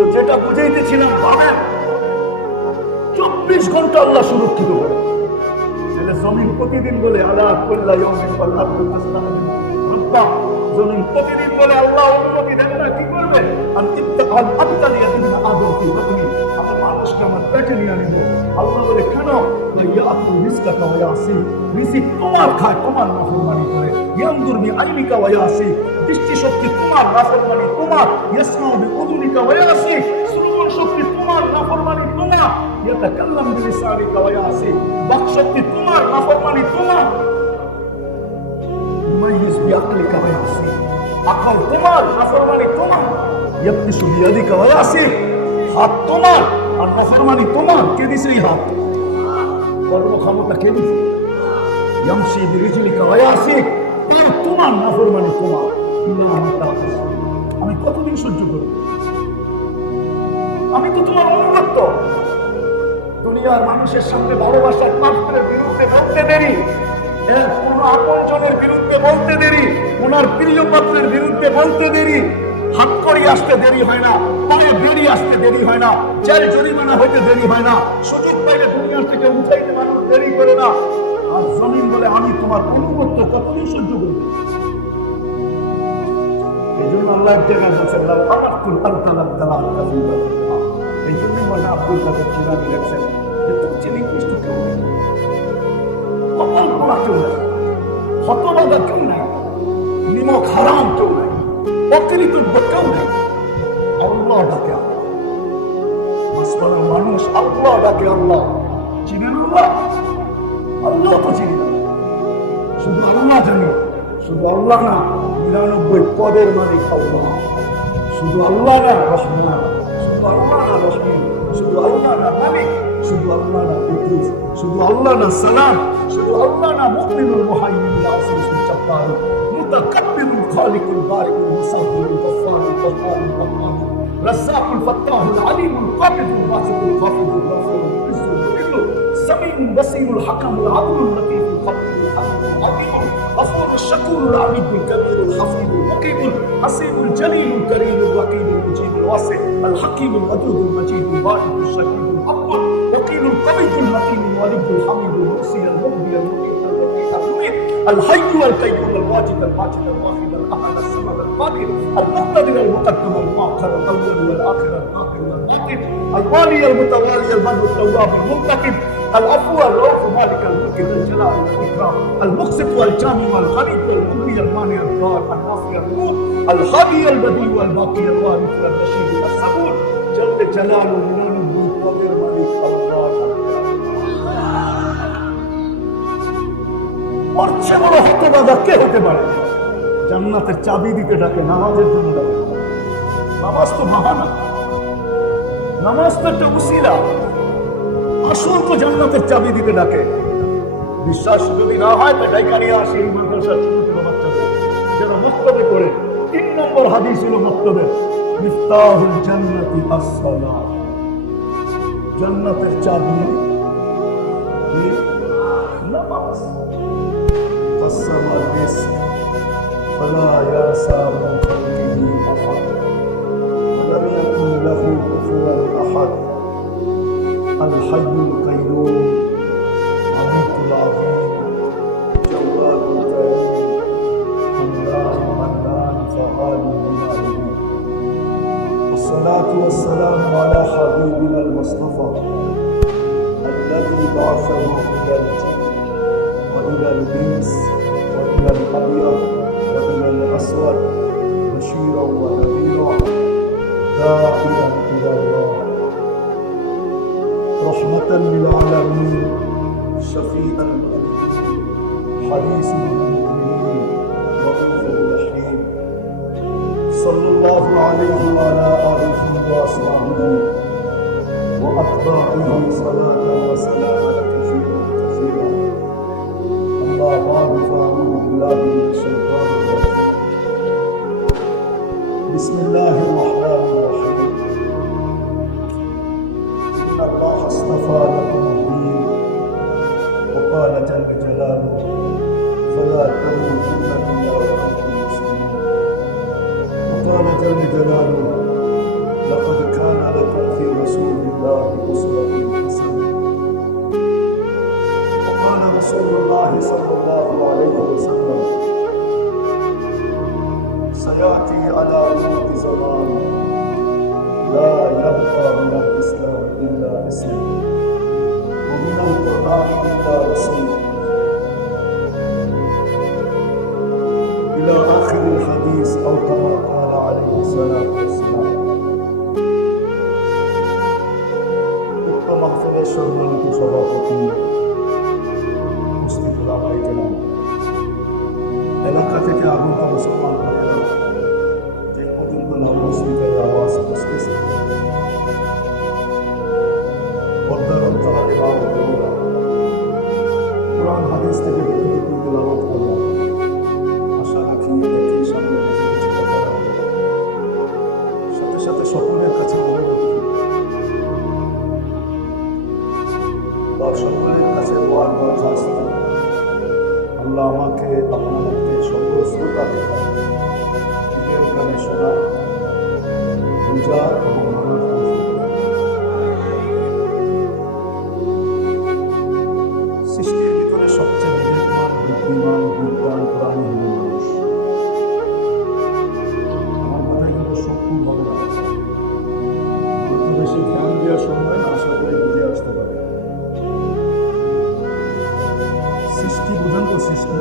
তো যেটা বুঝাইতেছিলাম ভাবেন 24 ঘন্টা আল্লাহ সুরক্ষিত করে। জমিন প্রতিদিন বলে আল্লাহ জমিন প্রতিদিন বলে আল্লাহ উন্নতি দেবে না, কি করবে? মানুষকে আমার পেটে নিয়ে আনিব। আল্লাহ বলে কেন? তোমার খায়, তোমার নাফরমানি করে। ইয়ানদুরবি আইনিকা ওয়ায়াসি, দৃষ্টি শক্তি তোমার, নাফরমানি তোমার। ইয়াসমাউ বিউযুনিকা ওয়ায়াসি, শ্রবণ শক্তি তোমার, নাফরমানি তোমার। ইয়াতাকাল্লাম বিলিসানিকা ওয়ায়াসি, বাক শক্তি তোমার, নাফরমানি তোমার। ইউমাইয়িজ বিআকলিকা ওয়ায়াসি, আকল তোমার, নাফরমানি তোমার। ইয়াবতিশু বিয়াদিকা ওয়ায়াসি, হাত তোমার আর নাফরমানি তোমার। কে দিছে এই হাত? কর্মক্ষমতা কে দিছে? ইয়ামশি বিরিজলিকা ওয়ায়াসি, তোমার, নাফরমানি তোমার। আমি কতদিন সহ্য করব? আমি তো তোমার অনুগত। দুনিয়ার মানুষের সামনে ভালোবাসার পাত্রের বিরুদ্ধে বলতে দেরি, কোন আপনজনের বিরুদ্ধে বলতে দেরি, ওনার প্রিয় পাত্রের বিরুদ্ধে বলতে দেরি, হাত করি আসতে দেরি হয় না, পায়ে বেরি আসতে দেরি হয় না, জেল জরিমানা হইতে দেরি হয় না, সুযোগ পাইলে দুনিয়ার থেকে উঠাইতে মানুষ দেরি করে না। আর জমিন বলে আমি তোমার অনুগত, কতদিন সহ্য করব? এই জন্য আল্লাহ এক জায়গায় বলছেন, এই জন্যই মানে আব্দুল কাদের জিলানী লেখছেন যে তোর চেয়ে নিকৃষ্ট কেউ নেই, কপাল পোড়া কেউ নেই, হতবাদা কেউ নেই, নিমক হারাম কেউ নেই, অকৃত কেউ নেই। আল্লাহ ডাকে আল্লাহ, মাসপাড়ার মানুষ আল্লাহ ডাকে আল্লাহ। চিনেন আল্লাহ? আল্লাহ তো চিনি না, শুধু আল্লাহ জানি। শুধু আল্লাহ না, 99 পদের মালিক আল্লাহ। শুধু আল্লাহ না রহমান, শুধু আল্লাহ না রহিম, শুধু আল্লাহ না মালিক, শুধু আল্লাহ না কুদ্দুস, শুধু আল্লাহ না সালাম, শুধু আল্লাহ না মুমিনুল মুহাইমিনুল আসিসুল জব্বারুল মুতাকাব্বিরুল খালিকুল বারিকুল মুসাব্বিরুল গফফারুল গফফারুল রহমান রাজ্জাকুল ফাত্তাহুল আলিমুল কাবিদুল বাসিতুল গাফিরুল গফুরুল ইজ্জুল মুদিল্লুল সামিউল বসীরুল হাকামুল আদলুল লতীফুল খবীরুল হাকিমুল আযীমুল গফুরুল শাকুরুল আলিমুল কবীরুল হাফিজুল মুকিবুল হাসিবুল জলিলুল করিমুল ওয়াকিলুল মুজিবুল ওয়াসি আল হাকিমুল ওয়াদুদুল মজিদুল বারিকুল শাকিরুল আব্দুল ওয়াকিলুল কবিয়ুল মাতিনুল ওয়ালিদুল হামিদুল মুসিল মুবদিল المميت الحي والقيوم الواجد الماجد الواحد الاحد الصمد القادر المقتدر المقدم المؤخر الاول والاخر الظاهر والباطن الوالي المتوالي البر التواب المنتقم العفو الرؤوف مالك الملك ذو الجلال والاكرام المقسط والجامع والغني والمغني المانع الضار النافع الروح الهادي البديع والباقي الوارث والرشيد الصبور جل جلاله من القدير مالك الله সবচেয়ে বড় হতবাদা কে হতে পারে? জান্নাতের চাবি দিতে ডাকে, নামাজের জন্য ডাকে। নামাজ তো বাহানা, নামাজ তো একটা উসিলা, আসল তো জান্নাতের চাবি দিতে ডাকে। বিশ্বাস যদি না হয় তাই ডাইকা নিয়ে আসে এই মাদ্রাসার ছোট ছোট বাচ্চাদের যারা মক্তবে করে। 3 নম্বর হাদিস হলো মক্তবে, মিফতাহুল জান্নাতি আস-সালাত, জান্নাতের চাবি নামাজ। قسم المسك فلا يأسى من خلقه أحد ولم يكن له كفوا أحد الحي القيوم الملك العظيم جواد الكريم الله المنان فعال لما يريد والصلاة والسلام على حبيبنا المصطفى الذي بعثه إلى الجنة وإلى الإنس وإلى الأبيض وإلى الأسود بشيرا ونذيرا داعيا إلى الله رحمة للعالمين شفيعا حديث المؤمنين رؤوف رحيم صلى الله عليه وعلى آله وأصحابه وأتباعه صلاة وسلاما كثيرا كثيرا. أما بعد فأعوذ بالله من الشيطان الرجيم. بسم الله الرحمن الرحيم. إن الله اصطفى لكم الدين وقال جل جلاله فلا تموتن إلا وأنتم مسلمون. وقال جل جلاله لقد كان يبقى من الإسلام إلا اسمه ومن القرآن إلا رسوله إلى آخر الحديث أو كما قال عليه الصلاة والسلام মাহফিলের সম্মানিত সভাপতি, মুসলিম ওলামায়ে কেরাম, এলাকা থেকে আগত মুসলমান ভাইয়েরা, যে পর্যন্ত লাউডস্পিকারের আওয়াজ পৌঁছতেছে, পর্দার অন্তরালে মা ও বোনেরা, কোরআন হাদিস থেকে যতটুকু তেলাওয়াত করলাম, আশা রাখি একই সামনে রেখে কিছু কথা রাখবো। সাথে সাথে সকলের কাছে অনুরোধ, সকলের কাছে দোয়ার দরখাস্ত, আল্লাহ আমাকে আপনাদেরকে সকল শ্রোতাকে দিনের গানে শোনা, পূজা এবং মানার সৃষ্টির ভিতরে সবচেয়ে বিবেকমান, বুদ্ধিমান, বিজ্ঞান প্রাণী হল মানুষ। আমার কথাগুলো সম্পূর্ণ হবে না, বেশি ধ্যান দেওয়ার সময় না, আশা করে বুঝে আসতে পারে। সৃষ্টি বুঝেন তো, সৃষ্টি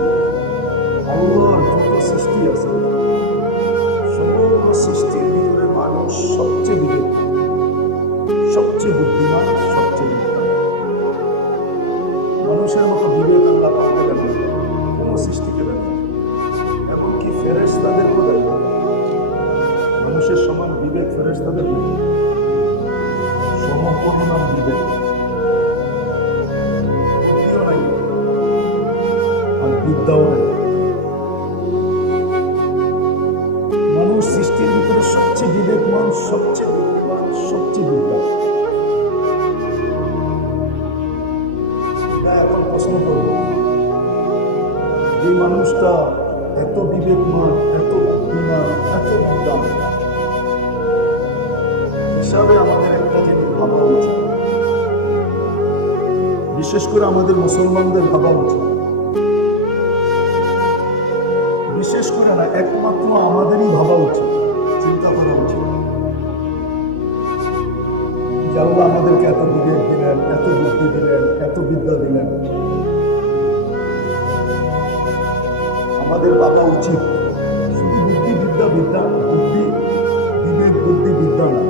আল্লাহর যত সৃষ্টি আছে সমগ্র সৃষ্টির ভিতরে মানুষ সবচেয়ে বিবেক, সবচেয়ে বুদ্ধিমান, সবচেয়ে বিজ্ঞান। মানুষের মতো বিবেক আল্লাহ পাকে দেন কোন সৃষ্টিকে দেন, এমনকি ফেরেশতাদেরও দেন। মানুষের সমান বিবেক ফেরেশতাদের নেই, সমপরিমাণ বিবেক নাই, আর বিদ্যাও নাই। মানুষ সৃষ্টির ভিতরে সবচেয়ে বিবেকমান, সবচেয়ে বুদ্ধিমান, সবচেয়ে বিদ্যান। এখন প্রশ্ন করব, যে মানুষটা এত বিবেকমান, এত বুদ্ধিমান, এত বিদ্যান, হিসাবে আমাদের একটা জিনিস ভাবা উচিত, বিশেষ করে আমাদের মুসলমানদের ভাবা উচিত, বিশেষ করে না একমাত্র আমাদেরই ভাবা উচিত, চিন্তা করা উচিত যে আল্লাহ আমাদেরকে এত বিবেক দিলেন, এত বুদ্ধি দিলেন, এত বিদ্যা দিলেন। আমাদের ভাবা উচিত শুধু বুদ্ধি বিদ্যা, বিদ্যা বুদ্ধি বিবেক, বুদ্ধি বিদ্যা না।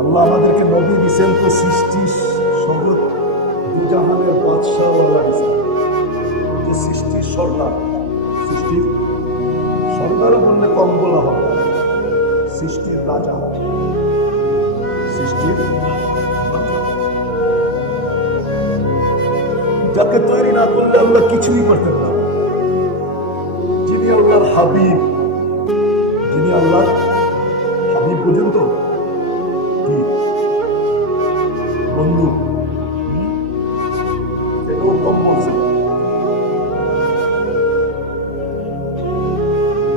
আল্লাহ আমাদেরকে নবী দিয়েছেন তো সৃষ্টির জগৎ দুজাহানের বাদশাহ আল্লাহ দিয়েছেন, যে সৃষ্টির সর্দার। সৃষ্টির সর্দারও বললে কম বলা হবে, সৃষ্টির রাজা, সৃষ্টির যাকে তৈরি না করলে আল্লাহ কিছুই করতেন না। যিনি আল্লাহর হাবিব, যিনি আল্লাহর হাবিব পর্যন্ত কি বন্ধু, এটাও কম বলছে।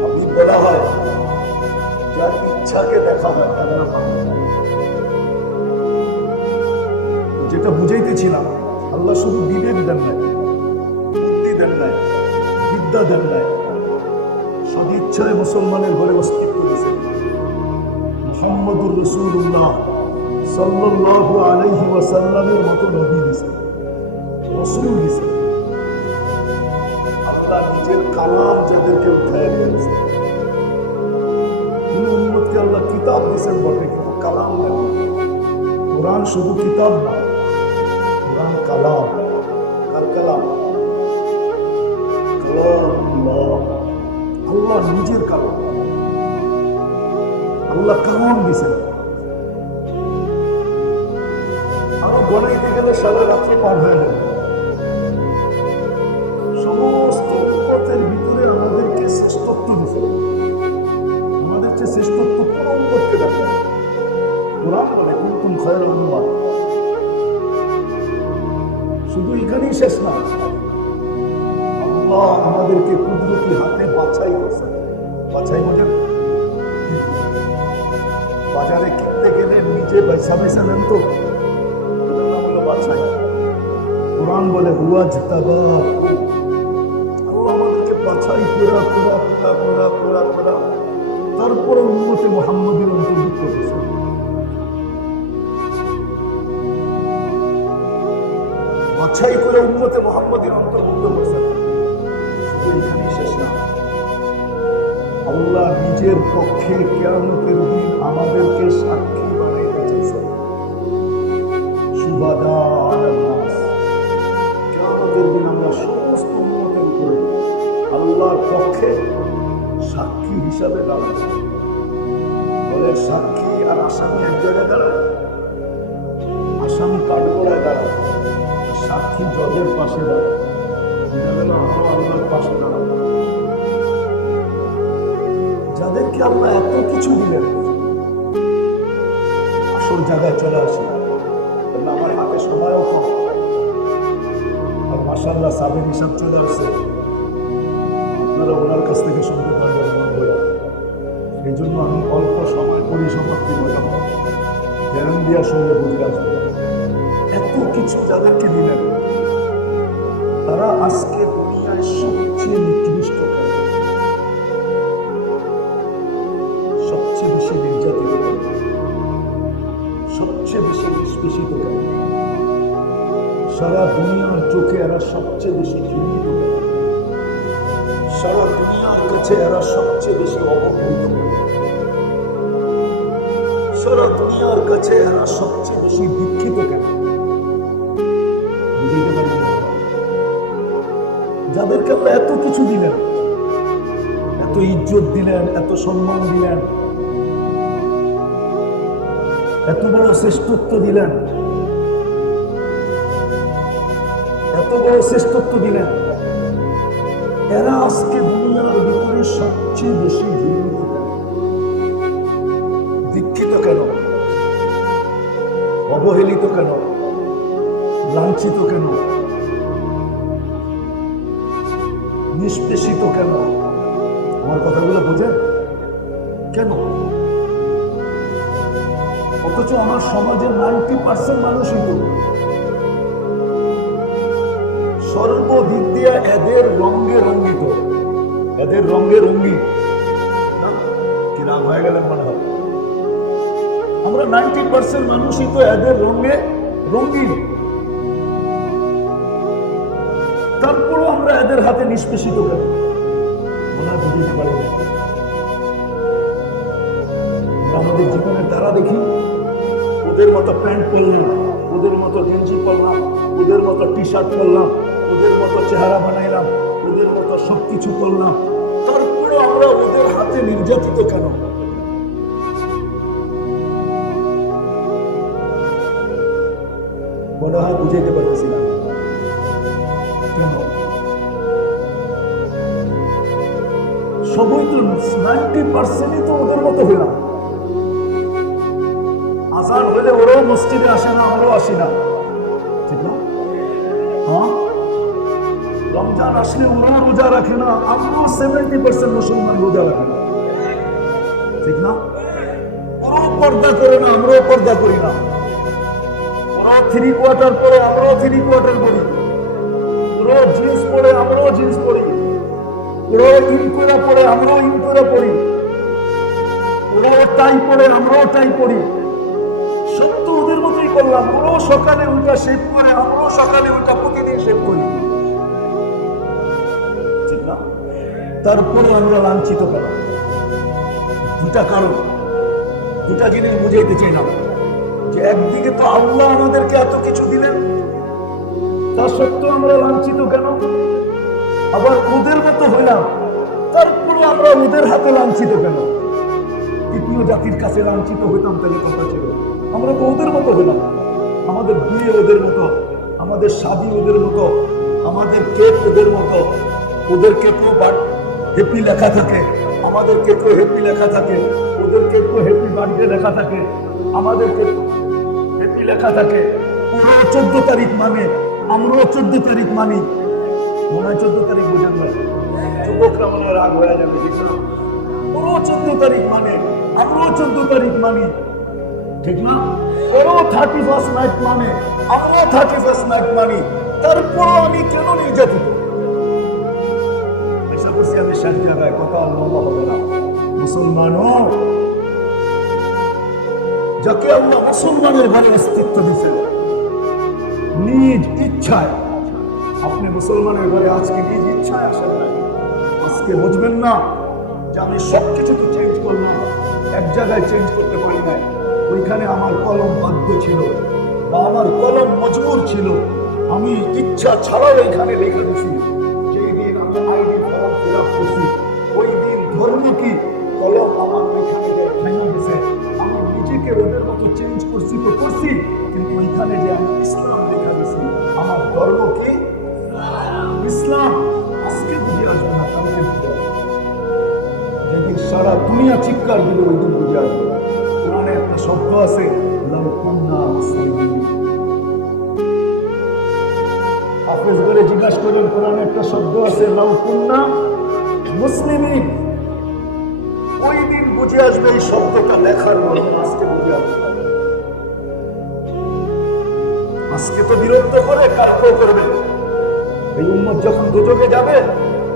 হাবিব বলা হয় যার ইচ্ছাকে দেখা হয়, যেটা বুঝাইতেছিলাম, আল্লাহ শুধু বিবেক দেন নাই, বুদ্ধি দেন নাই, বিদ্যা দেন নাই, সদিচ্ছায় মুসলমানের ঘরে অস্তিত্ব দিয়েছেন। মুহাম্মদুর রাসূলুল্লাহ সাল্লাল্লাহু আলাইহি ওয়াসাল্লামের মতো নবী দিয়েছেন, রাসূল দিয়েছেন। আল্লাহ নিজের কালাম যাদেরকে উঠায় দিয়েছেন। কোন উম্মতকে আল্লাহ কিতাব দিয়েছেন বটে, কিন্তু কালাম দেন। কোরআন শুধু কিতাব না, কোরআন কালাম। কার কালাম? কালাম, আল্লাহ নিজের কালাম। আল্লাহ কালাম দিয়েছেন। আরো বলাইতে গেলে সারা রাত্রি পার হয়ে যাবে। সমস্ত উম্মতের ভিতরে আমাদেরকে শ্রেষ্ঠত্ব দিয়েছেন। আমাদের চেয়ে শ্রেষ্ঠত্ব কোন উম্মতকে দেখেন। কোরআন বলে কুনতুম খায়রা উম্মাহ। শুধু এখানেই শেষ না, আল্লাহ আমাদেরকে কুদরতি হাতে বাছাই করছেন। বাছাই বোঝেন? বাজারে কিনতে গেলে নিজে পয়সা পয়সা নেন তো, এটার নাম হলো বাছাই। কোরআন বলে হুয়া জিতাবা, আল্লাহ আমাদেরকে বাছাই করা তারপরে উম্মতে মুহাম্মাদের অন্তর্ভুক্ত বলে উম্মতে মুহাম্মাদের অন্তর্ভুক্ত করছেন। শুধু এখানেই শেষ না, আল্লাহ নিজের পক্ষে কিয়ামতের দিন আমাদেরকে সাক্ষী বানাইতে চাইছেন। সুবাদা আলাল নাস, কিয়ামতের দিন আমরা সমস্ত উম্মতের উপরে আল্লাহর পক্ষে সাক্ষী হিসাবে দাঁড়াবো। বলে সাক্ষী আর আসামি এক জায়গায় দাঁড়ায়, আসামি কাঠগড়ায় দাঁড়ায়, সাক্ষী জজের পাশে দাঁড়ায়। আমরা আল্লাহর পাশে দাঁড়াবো। যাদেরকে আল্লাহ এত কিছু দিলেন, আসল জায়গায় চলে আসে। আমার হাতে সময়ও কম, আর মাশাআল্লাহ সাবের হিসাব চলে আসে। আপনারা ওনার কাছ থেকে শুনতে পারবেন বইয়া। এই জন্য আমি অল্প সময় পরিসমাপ্তি বললাম, ধ্যান দেওয়ার সঙ্গে বুঝে আসবো। এত কিছু যাদেরকে দিলেন, তারা আজকে দুনিয়ায় সবচেয়ে নিকৃষ্ট, সবচেয়ে বেশি নির্যাতিত, সবচেয়ে বেশি নিষ্পেষিত, সারা দুনিয়ার চোখে এরা সবচেয়ে বেশি ঘৃণিত, সারা দুনিয়ার কাছে এরা সবচেয়ে বেশি অবহেলিত, সারা দুনিয়ার কাছে এরা সবচেয়ে বেশি দীক্ষিত কেন? বুঝতে পারবেন? যাদেরকে আল্লাহ এত কিছু দিলেন, এত ইজ্জত দিলেন, এত সম্মান দিলেন, এত বড় শ্রেষ্ঠত্ব দিলেন, এত বড় শ্রেষ্ঠত্ব দিলেন, এরা আজকে দুনিয়ার ভিতরে সবচেয়ে বেশি ঘৃণিত কেন? দীক্ষিত কেন? অবহেলিত কেন? লাঞ্ছিত কেন? নিষ্পেষিত কেন? আমার কথাগুলো বোঝেন কেন? অথচ আমার সমাজের 90% মানুষই তো সর্বদিক দিয়ে এদের রঙে রঙ্গিত, এদের রঙে রঙ্গিত। কি রাগ হয়ে গেলেন মনে হয়? আমরা 90% মানুষই তো এদের রঙে রঙিন, তারপরও আমরা এদের হাতে নিষ্পেষিত কেন? মনে হয় বুঝতে পারি না। আমাদের জীবনের তারা দেখি, ওদের মতো প্যান্ট পরলাম, ওদের মতো গেঞ্জি পরলাম, ওদের মতো টি শার্ট পরলাম, ওদের মতো চেহারা বানাইলাম, ওদের মতো সবকিছু করলাম, তারপরে আমরা ওদের হাতে নির্যাতিত কেন? মনে হয় বুঝাইতে পারতেছি না কেন? সবই তো 90%ই তো ওদের মতো হইলাম। আজান হইলে ওরাও মসজিদে আসে না, আমরাও আসি না, ঠিক না? হ্যাঁ, রমজান আসলে ওরাও রোজা রাখে না, আমরাও 70% মুসলমান রোজা রাখে না, ঠিক না? ওরাও পর্দা করে না, আমরাও পর্দা করি না। ওরাও 3 কোয়ার্টার পরে, আমরাও 3 কোয়ার্টার পরি। ওরাও জিন্স পরে, আমরাও জিন্স পরি। ওরাও ইনকোরা পরে, আমরাও ইনকোরা পরি। ওরাও টাই পরে, আমরাও টাই পরি। সত্য ওদের মতোই করলাম। ওরাও সকালে উল্টা শেভ করে, আমরাও সকালে উল্টা প্রতিদিন শেভ করি, ঠিক না? তারপরে আমরা লাঞ্ছিত কেন? দুটা কারণ, দুটা জিনিস বুঝাইতে চাই না। যে একদিকে তো আল্লাহ আমাদেরকে এত কিছু দিলেন, তা সত্ত্বেও আমরা লাঞ্ছিত কেন? আবার ওদের মতো হইলাম, তারপরে আমরা ওদের হাতে লাঞ্ছিত কেন? তৃতীয় জাতির কাছে লাঞ্ছিত হইতাম তাহলে কথা ছিল। আমরা তো ওদের মতো হইলাম, আমাদের বিয়ে ওদের মতো, আমাদের শাদী ওদের মতো, আমাদের কেক ওদের মতো। ওদের কেকেও হ্যাপি লেখা থাকে, আমাদের কেকেও হ্যাপি লেখা থাকে। ওদের কেকেও হ্যাপি বার্থডে লেখা থাকে, আমাদের কেক হ্যাপি লেখা থাকে। ওরাও 14 তারিখ মানে, আমরাও 14 তারিখ মানি। মনে হয় 14 তারিখ বুঝেন না, যুবকরা মনে রাগ হয়ে যাবে, ঠিক না? ওরাও 14 তারিখ মানে, আমরাও 14 তারিখ মানি, ঠিক না? ওরাও 31st নাইট মানে, আমরাও 31st নাইট মানি। তারপরও আমি কেন নির্যাতিত? এসে বসে আমি শেষ জায়গায় কথা লম্বা হবে না। মুসলমানও যাকে আল্লাহ মুসলমানের ঘরে অস্তিত্ব দিয়েছে, নিজ ইচ্ছায় আপনি মুসলমানের ঘরে আজকে নিজ ইচ্ছায় আসেন না, আজকে বুঝবেন না যে আমি সবকিছু তো চেঞ্জ করলাম, এক জায়গায় চেঞ্জ করতে পারি না। ওইখানে আমার কলম বাধ্য ছিল বা আমার কলম মজবুর ছিল, আমি ইচ্ছা ছাড়াও এখানে লিখে দিছি। যেই দিন আমি আইডি ফর্ম ফিল আপ করছি, ওই দিন ধর্মী কি কলম আমার ওইখানে ভেঙে গেছে। আমি নিজেকে ওদের মতো চেঞ্জ করছি তো করছি, কিন্তু ওইখানে যে আমি ইসলাম লেখা দিছি, আমার ধর্ম কি ইসলাম। আজকে বুঝে আসবে না, কালকে বুঝে আসবে। যেদিন সারা দুনিয়া চিৎকার দিলে ওই দিন বুঝে আসবে। কোরআনে একটা শব্দ আছে, লাউ কুন্না মুসলিমিন। হাফেজ করে জিজ্ঞাসা করেন, কোরআনে একটা শব্দ আছে, লাউ কুন্না মুসলিমিন। ওই দিন বুঝে আসবে এই শব্দটা লেখার পর। আজকে বুঝে আসবে, আজকে তো বিরক্ত করে, কালকেও করবে। এই উম্মত যখন দুজকে যাবে,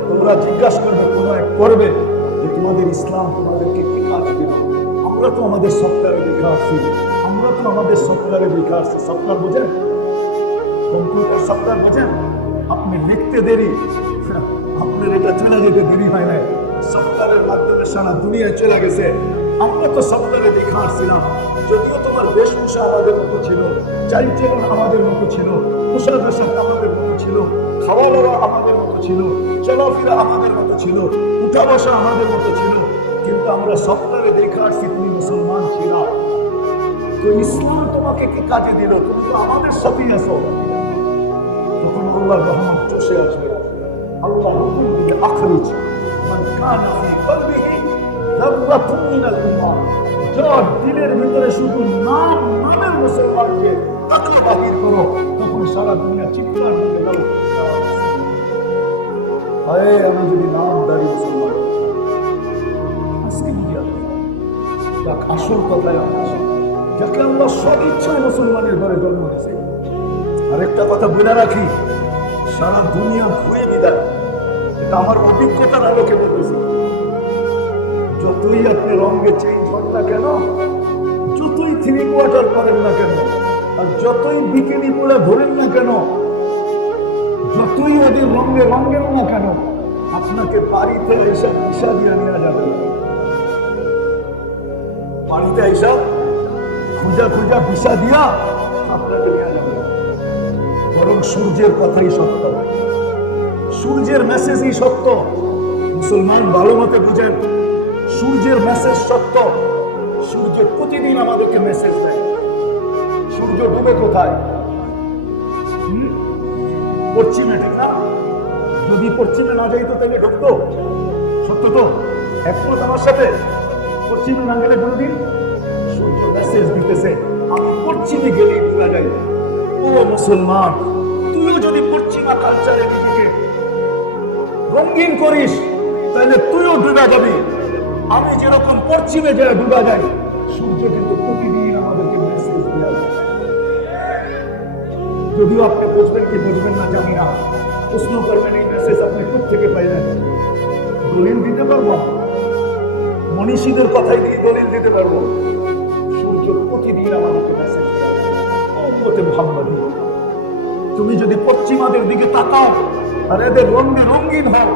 তোমরা জিজ্ঞাসা করবে, কোন এক করবে যে তোমাদের ইসলাম তোমাদেরকে কি কাজ দিল। আমরা তো আমাদের সফটওয়্যারে লেখা আসছি, আমরা তো আমাদের সফটওয়্যারে লেখা আসছি। সফটওয়্যার বোঝেন? কম্পিউটার সফটওয়্যার বোঝেন? আপনি লিখতে দেরি, আপনার এটা চলে যেতে দেরি হয় নাই, সফটওয়্যারের মাধ্যমে সারা দুনিয়ায় চলে গেছে। আমরা তো সফটওয়্যারে লেখা আসছিলাম। যদিও তোমার বেশভূষা আমাদের মতো ছিল, চালচলন আমাদের মতো ছিল, পোশাক আশাক আমাদের মতো ছিল, খাওয়া দাওয়া আমাদের মতো ছিল, চলাফেরা আমাদের মতো ছিল, উঠা বসা আমাদের মতো ছিল, কিন্তু আমরা সফটওয়্যারে লেখা আসছি তুমি মুসলমান ছিল। তো ইসলাম তোমাকে কি কাজে দিল? তুমি তো আমাদের সাথেই আছো। তখন আল্লাহর রহমত চষে আসবে। আল্লাহ হুকুম দিবে, আখরিজ মান কানা ফি কলবিহি যাররাতুন মিনাল ঈমান। যার দিলের ভিতরে শুধু নামের মুসলমানকে তাকে বাহির করো। তখন সারা দুনিয়া চিৎকার করে গেল, হায় আমি যদি নামদারি মুসলমান। আজকে বুঝি দেখ আসল কথায় আমরা যাকে আমরা সব ইচ্ছায় মুসলমানের ঘরে জন্ম দিয়েছে। আরেকটা কথা বলে রাখি, সারা দুনিয়া ঘুরে বিদায়, এটা আমার অভিজ্ঞতার আলোকে বলতেছি। যতই আপনি রঙে চেঞ্জ হন না কেন, যতই থ্রি কোয়ার্টার করেন না কেন, আর যতই বিকিনি পরে ধরেন না কেন, যতই ওদের রঙে রঙেন না কেন, আপনাকে বাড়িতে এসে ভিসা দিয়ে নেওয়া যাবে। বাড়িতে এসে খুঁজা খুঁজা ভিসা দিয়া আপনাকে নেওয়া যাবে। বরং সূর্যের কথাই সত্য, সূর্যের মেসেজই সত্য। মুসলমান ভালো মতে বুঝেন, সূর্যের মেসেজ সত্য। সূর্য প্রতিদিন আমাদেরকে মেসেজ দেয়। সূর্য ডুবে কোথায়? পশ্চিমে, ঠিক না? যদি পশ্চিমে না যাইতো তাহলে ঢুকতো। সত্য তো? একমত আমার সাথে? পশ্চিমে না গেলে কোনদিন সূর্য মেসেজ দিতেছে, আমি পশ্চিমে গেলে ডুবে যাই। ও মুসলমান, তুইও যদি পশ্চিমা কালচারে নিজেকে রঙিন করিস, তাহলে তুইও ডুবে যাবি। আমি যেরকম পশ্চিমে যাই ডুবে যাই, সূর্য কিন্তু প্রতিদিন আমাদেরকে মেসেজ দেওয়া যায়। যদিও আপনি বুঝবেন কি বুঝবেন না জানি না, প্রশ্ন করবেন এই মেসেজ আপনি কোথা থেকে পাইলেন। দলিল দিতে পারবো, মনীষীদের কথাই দিয়ে দলিল দিতে পারবো। সূর্য প্রতিদিন আমাদেরকে মেসেজ দেওয়া যায়। তুমি যদি পশ্চিমাদের দিকে তাকাও আর এদের রঙে রঙিন হও,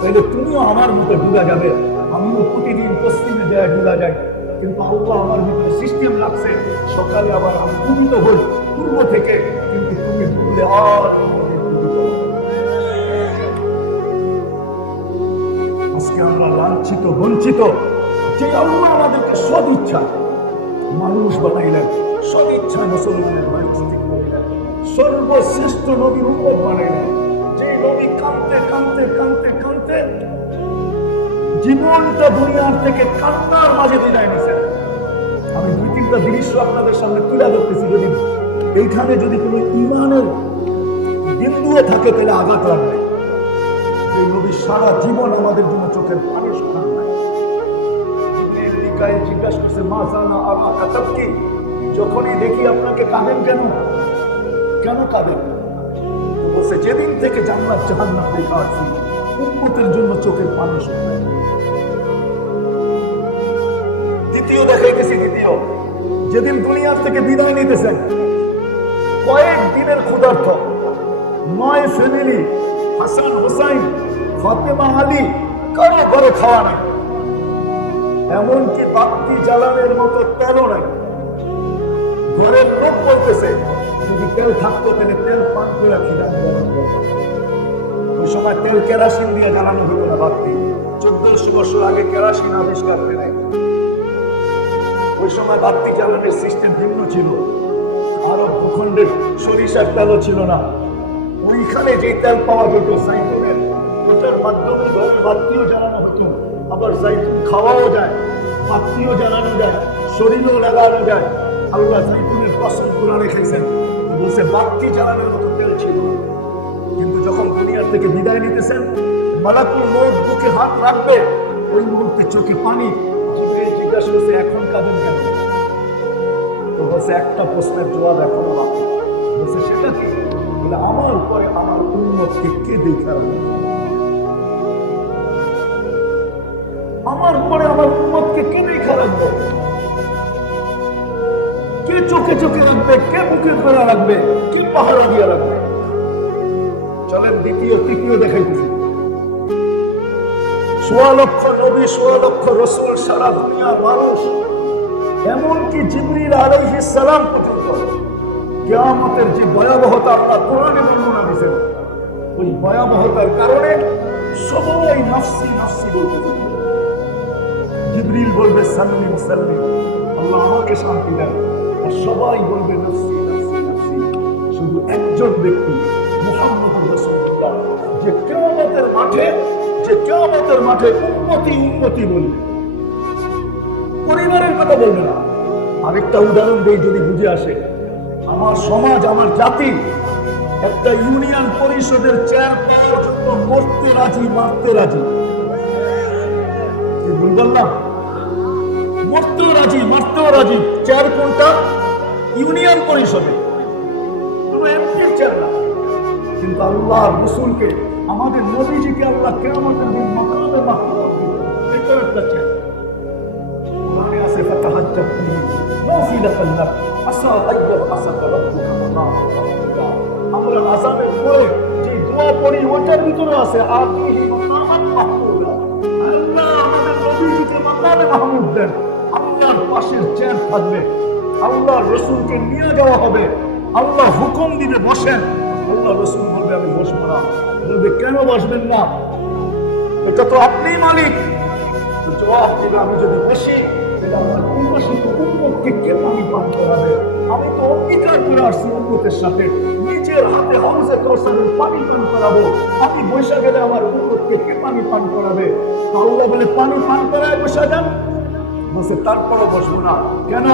তাহলে তুমিও আমার মতো ডুবা যাবে। আমিও প্রতিদিন পশ্চিমে যায় ডুবা যাই, কিন্তু আল্লাহ আমার ভিতরে সিস্টেম লাগছে। সকালে আবার আমি উদিত হই পূর্ব থেকে, কিন্তু তুমি ডুবলে আর আজকে আমরা লাঞ্ছিত বঞ্চিত। যে আল্লাহ আমাদেরকে সদ ইচ্ছা মানুষ বানাইলেন, সদ ইচ্ছা মুসলমানের মানুষ সর্বশ্রেষ্ঠ নবীর উম্মত বানাইলেন। যে নবী কাঁদতে কাঁদতে কাঁদতে কাঁদতে জীবনটা দুনিয়ার থেকে কান্নার মাঝে বিদায় নিছেন। আমি দুই তিনটা দৃশ্য আপনাদের সামনে তুলে ধরতেছি। যদি এইখানে যদি কোনো ইমানের বিন্দুও থাকে তাহলে আঘাত লাগবে। যে নবী সারা জীবন আমাদের জন্য চোখের পানি শোনান নাই। জিজ্ঞাসা করছে, মা জানা আবা কাতাব কি, যখনই দেখি আপনাকে কাঁদেন কেন, কেন কাঁদেন? বলছে, যেদিন থেকে জান্নাত জাহান্নাম দেখা আসছি, উম্মতের জন্য চোখের পানি শোনায়। দ্বিতীয় দেখাই গেছি, দ্বিতীয় যেদিন দুনিয়ার থেকে বিদায় নিতেছেন, কয়েক দিনের ক্ষুধার্ত 9 ফ্যামিলি, হাসান হোসাইন ফাতেমা আলী কারো ঘরে খাওয়া নাই, এমনকি বাতি জ্বালানোর মতো তেলও নাই। ঘরের লোক বলতেছে যদি তেল থাকতো তাহলে তেল পান করে খিদা নিবারণ করতো। ওই সময় তেল কেরাসিন দিয়ে জ্বালানো হতো না বাতি। 1400 বছর আগে কেরাসিন আবিষ্কার হয় নাই। ওই সময় বাতি জ্বালানোর সিস্টেম ভিন্ন ছিল। আরব ভূখণ্ডের সরিষার তেলও ছিল না। ওইখানে যে তেল পাওয়া যেত জাইতুনের, ওটার মাধ্যমে ঘরে বাতিও জ্বালানো হতো। আবার জাইতুন খাওয়াও যায়, বাতিও জ্বালানো যায়, শরীরেও লাগানো যায়। আল্লাহ জাইতুনের কসম কোরআনে খাইছেন, বলছে বাতি জ্বালানোর মতো তেল ছিল। কিন্তু যখন দুনিয়ার থেকে বিদায় নিতেছেন, মালাকুল মউত বুকে হাত রাখবে, ওই মুহূর্তে চোখে পানি। জিজ্ঞাসা করছে এখন কাঁদেন কেন? তো বলছে একটা প্রশ্নের জবাব এখনো বাকি। বলছে সেটা কি? বলে আমার উপরে আমার উম্মতকে কে দেখা রাখবে? আমার উপরে আমার উম্মতকে কে দেখা রাখবে? কে চোখে চোখে রাখবে? কে মুখে ধরা রাখবে? কি পাহারা দিয়ে রাখবে? চলেন দ্বিতীয় তৃতীয় দেখাইতেছি। 1.25 লক্ষ নবী, 1.25 লক্ষ রাসূল, সারা দুনিয়ার মানুষ, এমনকি জিবরিল আলাইহিস সালাম পর্যন্ত কিয়ামতের যে ভয়াবহতা আল্লাহ কোরআনে বর্ণনা দিয়েছেন, ওই ভয়াবহতার কারণে সবাই নফসি নফসি বলতে থাকবে। জিবরিল বলবে সাল্লিম সাল্লিম, আল্লাহ আমাকে শান্তি দেন, আর সবাই বলবে নফসি নফসি নফসি। শুধু একজন ব্যক্তি মুহাম্মদুর রাসূলুল্লাহ যে কিয়ামতের মাঠে উম্মতি উম্মতি বলবে, পরিবারের কথা বলবে না। আরেকটা উদাহরণ দিই যদি বুঝে আসে। আমার সমাজ, আমার জাতি একটা ইউনিয়ন পরিষদের চেয়ার পাওয়ার জন্য মরতে রাজি, মারতে রাজি। বুঝলাম না? মরতেও রাজি, মারতেও রাজি। চেয়ার কোনটা? ইউনিয়ন পরিষদে, কোনো এমপির চেয়ার না। কিন্তু আল্লাহ রাসূলকে, আমাদের নবীজিকে আল্লাহ কিয়ামতের দিন মাকামে মাহমুদ এটা একটা চেয়ার। কোরআনে আছে ফাতাহাজ্জাত বিহি নাফিলাতান লাক আসা আইয়াব আসাকা রাব্বুকা মাকামান মাহমুদা। আমরা আযানের পরে যে দোয়া পড়ি ওটার ভিতরে আছে আতিহি মাকামান মাহমুদা। আল্লাহ আমাদের নবীজিকে মাকামে মাহমুদ দেন। আল্লাহর পাশের চেয়ার থাকবে, আল্লাহর রাসূলকে নিয়ে যাওয়া হবে, আল্লাহ হুকুম দিবে বসেন, আল্লাহ রাসূল বলবে আমি বসবো না। বলবে কেন বসবেন না? এটা তো আপনিই মালিক। তো জবাব দিবে আমি যদি বসি তাহলে আমার উম্মত উম্মতকে কে পানি পান করাবে? আমি তো অঙ্গীকার করে আসছি উম্মতের সাথে, নিজের হাতে হাউজে কাউসারের পানি পান করাবো। আমি বসে গেলে আমার উম্মতকে কে পানি পান করাবে? আল্লাহ বলে পানি পান করায় বসে যান। বলছে তারপরও বসবো না। কেন?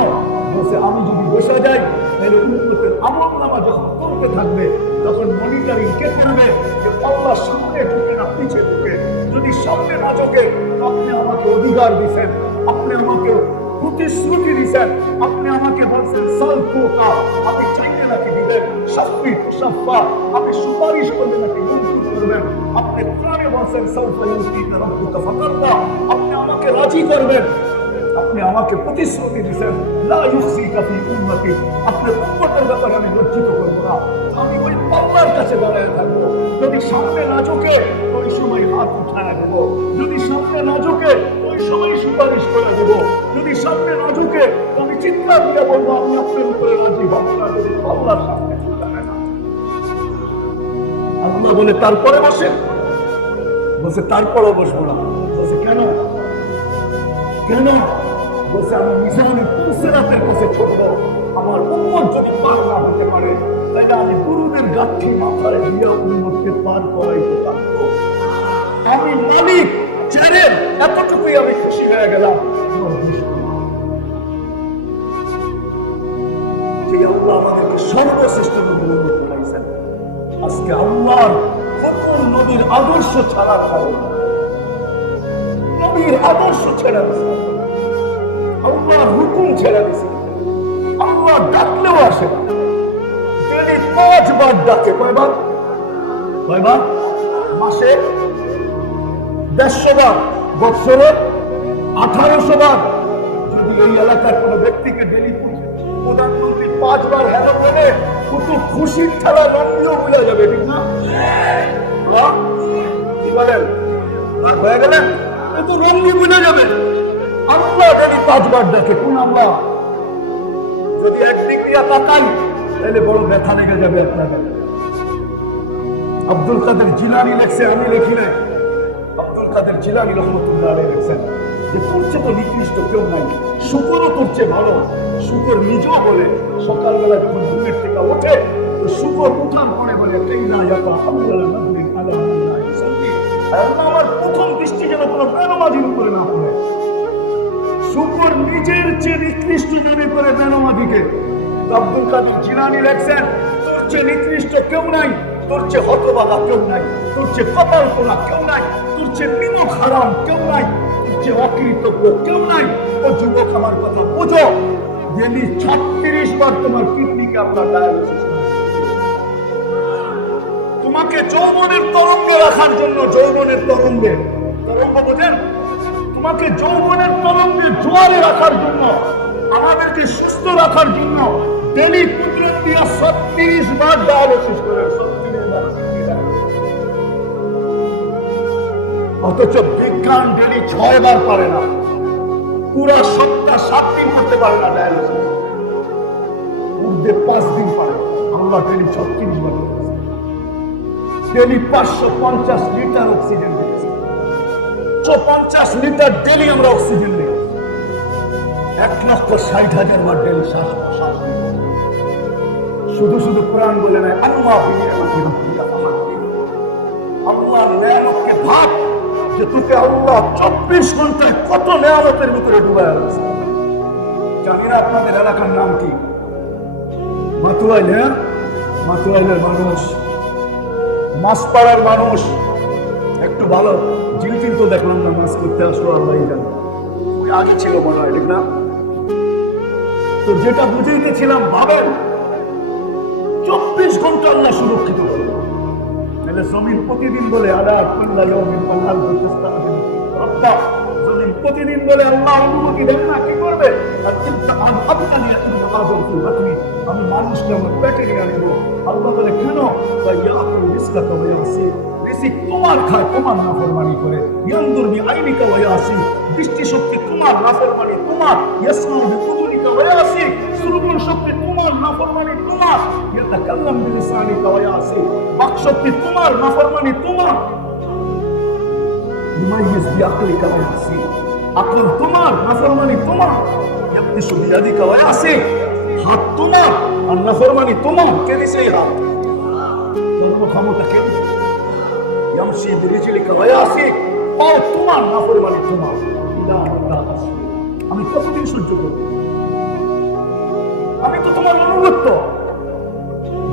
বলছে আমি যদি বসে যাই তাহলে উম্মতের আমল নামা যখন করতে থাকবে তখন মনিটরিং কে করবে যে আল্লাহ সামনে ঢুকে না পিছে ঢুকে। যদি সামনে না ঢোকে, আপনি আমাকে অধিকার দিচ্ছেন, আপনি আমাকে প্রতিশ্রুতি দিচ্ছেন, আপনি আমাকে বলছেন সালফুকা, আপনি চাইলে নাকি দিবেন, শাফি শাফা, আপনি সুপারিশ করলে নাকি মঞ্জুর করবেন, আপনি কোরআনে বলছেন সালফা ইউতিকা রাব্বুকা ফাতারদা, আপনি আমাকে রাজি করবেন, আপনি আমাকে প্রতিশ্রুতি দিচ্ছেন লা ইউখজিকা ফি উম্মতি, আপনার উম্মতের ব্যাপারে আমি লজ্জিত করবো না। আমি ওই আল্লাহর কাছে দাঁড়ায় থাকবো। যদি সামনে না ঝুঁকে ওই সময় হাত উঠায় দেবো, যদি সামনে না ঝুঁকে ওই সময় সুপারিশ করে দেবো, যদি সামনে না ঝুঁকে আমি চিৎকার দিয়ে বলবো আমি আপনার উপরে রাজি হব না। যদি আল্লাহর সামনে ঝুঁকাবে না, আল্লাহ বলে তারপরে বসেন। বলছে তারপরও বসবো না। বলছে কেন? কেন? বলছে আমি মিজানে পুলসিরাতের কাছে ছোটব, আমার উম্মত যদি পার না হতে পারে তাহলে আমি গুরুদের গাঠি মাথায় দিয়ে উম্মতকে পার করাইতে পারবো। আমি মালিক চেয়ারের, এতটুকুই আমি খুশি হয়ে গেলাম। যে আল্লাহ আমাদেরকে সর্বশ্রেষ্ঠ নবী বানাইছেন, আজকে আল্লাহর হুকুম নবীর আদর্শ ছাড়ার কারণে, নবীর আদর্শ ছেড়ে দিয়েছে, আল্লাহর হুকুম ছেড়ে দিয়েছে, আল্লাহ ডাকলেও আসে না। তিনি 5 বার ডাকে। কয়বার? কয়বার? মাসে 150 বার, বৎসরে 1800 বার। যদি এই এলাকার কোন ব্যক্তিকে ডেলি প্রধানমন্ত্রী 5 বার হ্যালো বলে কত খুশির ঠেলা রঙিও ভুলে যাবে, ঠিক না? কি বলেন? রাগ হয়ে গেলেন? কত রঙি ভুলে যাবে। আল্লাহ যদি 5 বার দেখে, কোন আল্লাহ? যদি একদিক দিয়ে তাকান তাহলে বড় ব্যথা লেগে যাবে আপনাদের। আব্দুল কাদের জিলানী লেখছে, আমি লিখি নাই। আব্দুল কাদের জিলানী রহমতুল্লাহ আলাইহি লেখছেন যে তোর চেয়ে তো নিকৃষ্ট কেউ নাই, শুকরও তোর চেয়ে ভালো। শুকর নিজেও বলে সকালবেলা যখন ঘুমের থেকে ওঠে, শুকর উঠার পরে বলে আমার প্রথম দৃষ্টি যেন কোনো বেনামাজির উপরে না পড়ে। শুকর নিজের চেয়ে নিকৃষ্ট মনে করে বেনামাজিকে। আব্দুল কাদের জিলানী লেখছেন তোর চেয়ে নিকৃষ্ট কেউ নাই, তোর চেয়ে হতভাগা কেউ নাই, তোর চেয়ে কপালপোড়া কেউ নাই, তোর চেয়ে নিমক হারাম কেউ নাই, তোর চেয়ে অকৃতজ্ঞ কেউ নাই। ও যুবক, আমার কথা বোঝো, ডেলি 36 বার তোমার কিডনিকে আপনার ডায়ালিসিস, তোমাকে যৌবনের তরঙ্গে রাখার জন্য, যৌবনের তরঙ্গে, তরঙ্গ বোঝেন? তোমাকে যৌবনের তরঙ্গে জোয়ারে রাখার জন্য, আমাদেরকে সুস্থ রাখার জন্য ডেলি 36 বার ডায়ালিসিস করে। অথচ বিজ্ঞান ডেলি 6 বার পারে না, পুরা সপ্তাহ 7 দিন করতে পারে না ডায়ালিসিস। ঊর্ধ্বে 5 দিন পারে। আমরা ডেলি 36 বার করতেছি। ডেলি 550 লিটার অক্সিজেন দিচ্ছি। 50 লিটার ডেলি আমরা অক্সিজেন নিই। 1,60,000 বার ডেলি শ্বাস প্রশ্বাস। শুধু শুধু কোরআন বলে নাই আল্লাহ নেয়ামতকে ভাব যে তোকে আল্লাহ 24 ঘন্টায় কত নেয়ামতের ভিতরে ডুবায় আছে। জানি না আপনাদের এলাকার নাম কি? মাতুয়াইল। হ্যাঁ, মাতুয়াইলের মানুষ, মাছপাড়ার মানুষ একটু ভালো জিলটিল তো দেখলাম না, মাছ করতে আসলো আল্লাহ জানে। ওই আগে ছিল মনে হয়, ঠিক না? তো যেটা বুঝাইতেছিলাম, ভাবেন 24 ঘন্টা আল্লাহ সুরক্ষিত করলো। তাহলে জমিন প্রতিদিন বলে জমিন প্রতিদিন বলে আল্লাহ অনুমতি দেবে না, কি করবে? আমি মানুষকে আমার পেটে নিয়ে আনব। আল্লাহ বলে কেন? তোমার খায়, তোমার নাফরমানি করে। ইয়ানদুরবি আইনিকা ওয়ায়াসি, দৃষ্টি শক্তি তোমার, নাফরমানি তোমার। ইয়াসমাউ বিকুদুনিকা ওয়ায়াসি, শ্রবণ শক্তি তোমার, নাফরমানি তোমার। ইয়াতাকাল্লাম বিলিসানিকা ওয়ায়াসি, বাক শক্তি তোমার, নাফরমানি তোমার। ইউমাইয়িজ বিআকলিকা ওয়ায়াসি, আকল তোমার, নাফরমানি তোমার। ইয়াবতিশু বিয়াদিকা ওয়ায়াসি, হাত তোমার আর নাফরমানি তোমার। কে দিছে এই হাত? কর্ম ক্ষমতা কে? ইয়ামশি বিরিজলিকা ওয়ায়াসি, পাও তোমার, নাফরমানি তোমার। আমি কতদিন সহ্য করব? আমি তো তোমার অনুগত।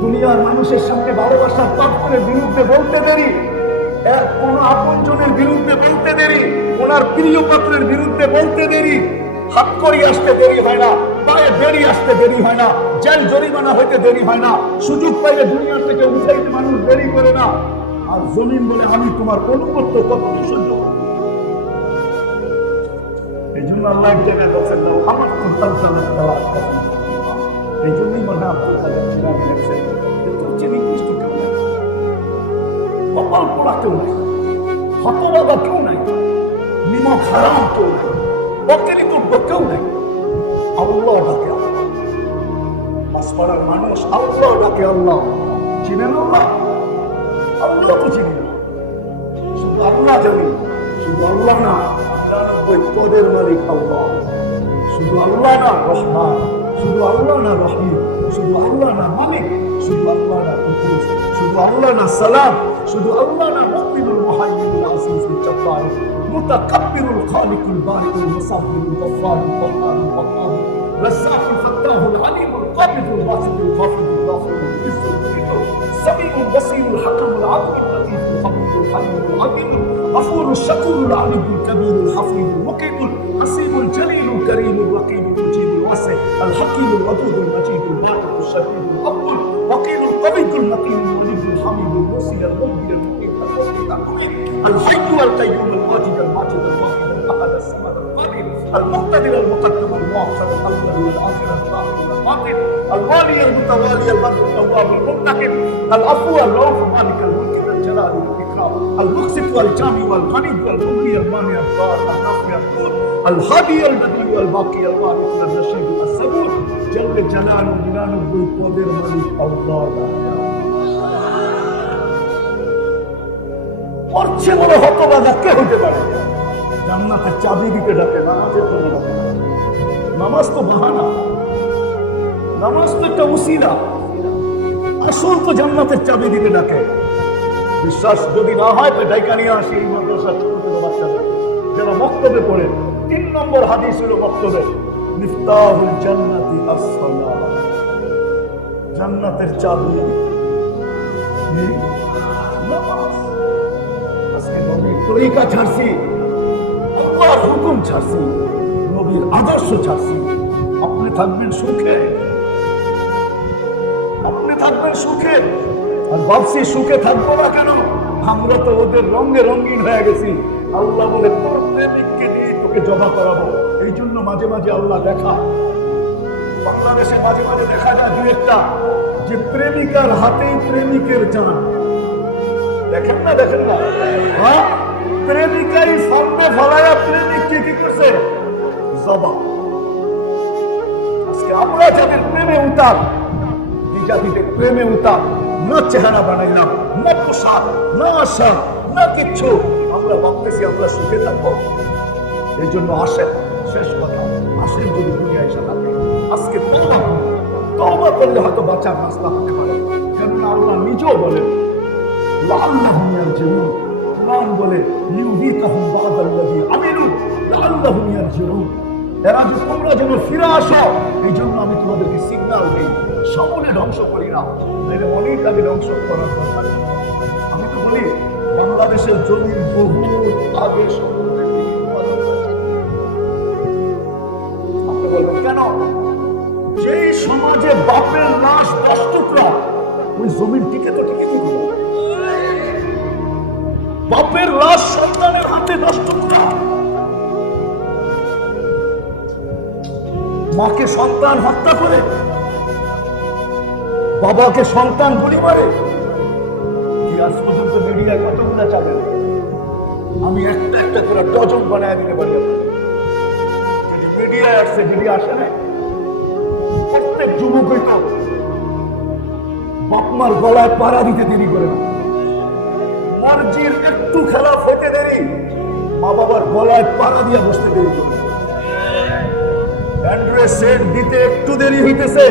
দুনিয়ার মানুষের সামনে ভালোবাসার পাত্রের বিরুদ্ধে বলতে দেরি, কোন আপনজনের বিরুদ্ধে বলতে দেরি, ওনার প্রিয় পাত্রের বিরুদ্ধে বলতে দেরি, হাত করি আসতে দেরি হয় না, পায়ে বেরি আসতে দেরি হয় না, জেল জরিমানা হইতে দেরি হয় না, সুযোগ পাইলে দুনিয়ার থেকে উঠাইতে মানুষ দেরি করে না। আর জমিন বলে আমি তোমার অনুগত, কতদিন সহ্য করব? এই জন্য আল্লাহ এক জায়গায় বলছেন আমার এই জন্যই মনে আব্দুল কাদের জিলানী লেখছেন যে তোর চেয়ে নিকৃষ্ট কেউ নাই, কপাল পোড়া কেউ নাই, হতভাগা কেউ নাই, নিমক হারাম কেউ নাই, অকৃতজ্ঞ কেউ নাই। আল্লাহ ডাকে আল্লাহ। মাছপাড়ার মানুষ আল্লাহ ডাকে আল্লাহ। চিনেন আল্লাহ? আল্লাহ তো চিনি না, শুধু আল্লাহ জানি। শুধু আল্লাহ না, 99 পদের মালিক আল্লাহ। শুধু আল্লাহ না রহমান, শুধু আল্লাহ না রহিম, শুধু আল্লাহ না মালিক, শুধু আল্লাহ না কুদ্দুস, শুধু আল্লাহ না সালাম, শুধু আল্লাহ না মুমিনুল মুহাইমিনুল আজিজুল জব্বার মুতাকাব্বিরুল খালিকুল বারিকুল মুসাব্বিরুল গফফারুল গফফারুল গফফার রাজ্জাকুল ফাত্তাহুল আলিমুল কাবিদুল বাসিতুল গফুরুল গফুরুল ইজ্জুল মুকিতুল সামিউল বসীরুল হাকিমুল আদলুল লতীফুল খবীরুল হালিমুল আকিমুল গফুরুল শাকুরুল আলিমুল কবীরুল হাফিজুল মুকিতুল হাসিবুল জলিলুল করিমুল রকিবুল মুজিবুল ওয়াসি আল হাকিমুল ওয়াদুদুল মজিদুল বারিকুল শাহীদুল আব্দুল ওয়াকিলুল কবিকুল মকিনুল মুজিবুল হামিদুল মুসিলুল মুবদিল মুকিতুল الحي والقيوم الواجد الماجد الواحد الاحد الصمد القادر المقتدر المقدم المؤخر الاول والاخر الظاهر الباطن الوالي المتوالي البر التواب المنتقم العفو الرؤوف مالك الملك ذا الجلال والاكرام المقسط والجامع والغني والمغني المانع الضار النافع الضر الهادي البديع والباقي الوارث الرشيد الصبور جل جلاله جلاله بالقدر ملك الله পড়ছে বলে হতবাগা কে হতে পারে জান্নাতের চাবি দিতে ডাকে নামাজ তো বাহানা নামাজ তো একটা উসিলা আসল তো জান্নাতের চাবি দিতে ডাকে বিশ্বাস যদি না হয় তো ডাইকা নিয়ে আসি এই মাদ্রাসার ছোট ছোট বাচ্চাদের যারা বক্তব্যে পড়ে 3 নম্বর হাদিস হলো বক্তব্যে মিফতাহুল জান্নাতি as-সালাহ জান্নাতের চাবি নামাজ আজকে নবীর তরিকা ছাড়ছি আল্লাহর হুকুম ছাড়ছি নবীর আদর্শ ছাড়ছি আপনি থাকবেন সুখে আর ভাবছি সুখে থাকবো না কেন আমরা তো ওদের রঙে রঙিন হয়ে গেছি আল্লাহ বলে তোর প্রেমিককে নিয়ে তোকে জমা করাবো এই জন্য মাঝে মাঝে আল্লাহ দেখা বাংলাদেশে মাঝে মাঝে দেখা যায় দু একটা যে প্রেমিকার হাতেই প্রেমিকের জান দেখেন না হ্যাঁ প্রেমিকাই সামনে ফলাইয়া প্রেমিককে কি করছে জবা আজকে আমরা যাদের প্রেমে উতার জাতিদের প্রেমে উতার না চেহারা বানাইলাম না পোশাক না আশা না কিচ্ছু আমরা ভাবতেছি আমরা সুখে থাকবো এই জন্য আসেন শেষ কথা আসেন যদি দুনিয়া এসে থাকে আজকে তওবা করলে হয়তো বাঁচার রাস্তা হতে পারে কেননা আল্লাহ নিজেও বলেন লাআল্লাহুম ইয়ারজিউন কোরআন বলে লিউযিকাহুম বা'দাল্লাযী আমিলু লাআল্লাহুম ইয়ারজিউন এরা যে তোমরা যেন ফিরে আসো এই জন্য আমি তোমাদেরকে সিগন্যাল দিই সকলে ধ্বংস করি না এর অনেক আগে ধ্বংস করার কথা আমি তো বলি বাংলাদেশের জমির বহু আগে কেন যেই সমাজে বাপের লাশ 10 টুকরা ওই জমির টিকে তো টিকে দিল বাপের লাশ সন্তানের হাতে 10 টুকরা মাকে সন্তান হত্যা করে বাবাকে সন্তান গুলি মারে কি আজ পর্যন্ত মিডিয়ায় কতগুলো চাবে আমি একটা একটা করে ডজন বানায় দিতে পারি মিডিয়ায় আসছে মিডিয়া আসে না প্রত্যেক যুবকই তো বাপমার গলায় পাড়া দিতে দেরি করে না মর্জির একটু খেলা হতে দেরি মা বাবার গলায় পাড়া দিয়ে বসতে দেরি করে দিতে একটু দেরি হইতেছে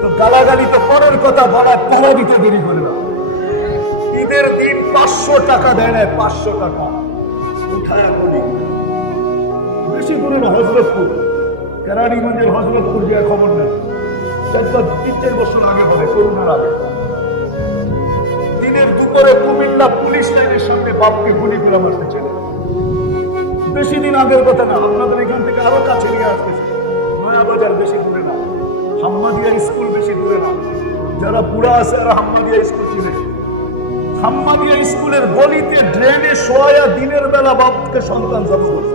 তো গালাগালি তো পরের কথা বলা পাড়া দিতে দেরি করে না ঈদের দিন 500 টাকা দেয় না 500 টাকা উঠায় বলি বেশি দূরে না হজরতপুর কেরানীগঞ্জের হজরতপুর যে খবর নেই 4 বছর আগে হবে করোনার আগে দিনের দুপুরে কুমিল্লা পুলিশ লাইনের সামনে বাপকে গুলি করে মারতে ছিল বেশি দিন আগের কথা না আপনাদের এখান থেকে আরো কাছে নিয়ে আসতেছে নয়াবাজার বেশি দূরে না হাম্মাদিয়া স্কুল বেশি দূরে না যারা বুড়া আছে আর হাম্মাদিয়া স্কুল চিনে হাম্মাদিয়া স্কুলের গলিতে ড্রেনে শোয়া দিনের বেলা বাপকে সন্তান জন্ম করছে